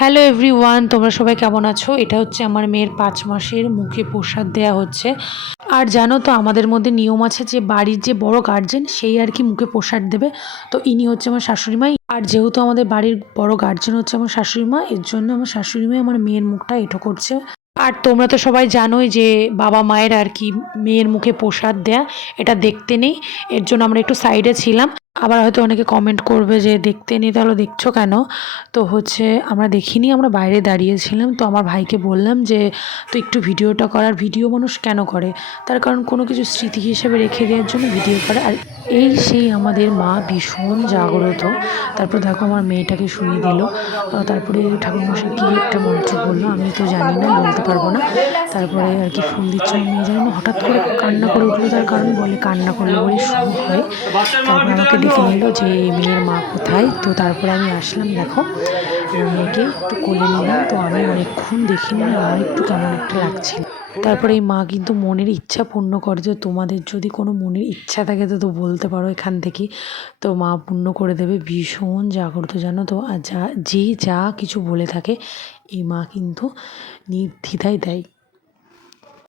Hello everyone, তোমরা সবাই কেমন আছো? এটা হচ্ছে আমার মেয়ের 5 মাসের মুখে প্রসাদ দেয়া হচ্ছে। আর জানো তো আমাদের মধ্যে নিয়ম আছে যে বাড়ির যে বড় গার্জেন সেই আর কি মুখে প্রসাদ দেবে। তো ইনি হচ্ছে আমার শাশুড়ি মা। আর যেহেতু আমাদের বাড়ির বড় গার্জেন হচ্ছে আমার শাশুড়ি মা, এর জন্য আমার শাশুড়ি মা আমার মেয়ের মুখটা এঁটো করছে। আর তোমরা তো সবাই জানোই যে বাবা মায়ের আর কি মেয়ের মুখে প্রসাদ দেয়া এটা দেখতে নেই, এর জন্য আমরা একটু সাইডে ছিলাম। আবার হয়তো অনেকে কমেন্ট করবে যে দেখতে নেই তাহলে দেখছো কেন? তো হচ্ছে আমরা দেখিনি, আমরা বাইরে দাঁড়িয়েছিলাম। তো আমার ভাইকে বললাম যে তুই একটু ভিডিওটা করার, ভিডিও মানুষ কেন করে? তার কারণ কোনো কিছু স্মৃতি হিসেবে রেখে দেওয়ার জন্য ভিডিও করে। আর এই সেই আমাদের মা ভীষণ জাগ্রত। তারপর দেখো আমার মেয়েটাকে শুইয়ে দিল। তারপরে ঠাকুরমশাই কী একটা মন্ত্র বললো, আমি তো জানি না, বলতে পারবো না। তারপরে আর কি ফুল দিচ্ছে আমার মেয়ে, জানি না হঠাৎ করে কান্না করে উঠলো। তার কারণ বলে কান্না করলে বলে শুরু হয়। তারপরে আমাকে ডেকে নিল যে মেয়ের মা কোথায়। তো তারপরে আমি আসলাম, দেখো আমার মেয়েকে একটু কোলে নিলাম। তো আমি অনেকক্ষণ দেখিনি, আমার একটু কেমন একটা লাগছিল। তারপরে এই মা কিন্তু মনের ইচ্ছা পূর্ণ করে, যে তোমাদের যদি কোনো মনের ইচ্ছা থাকে তো বলতে পারো এখান থেকে, তো মা পূর্ণ করে দেবে। ভীষণ জাগ্রত জানো তো। আর যা কিছু বলে থাকে এই মা কিন্তু নির্দ্বিধায় দেয়।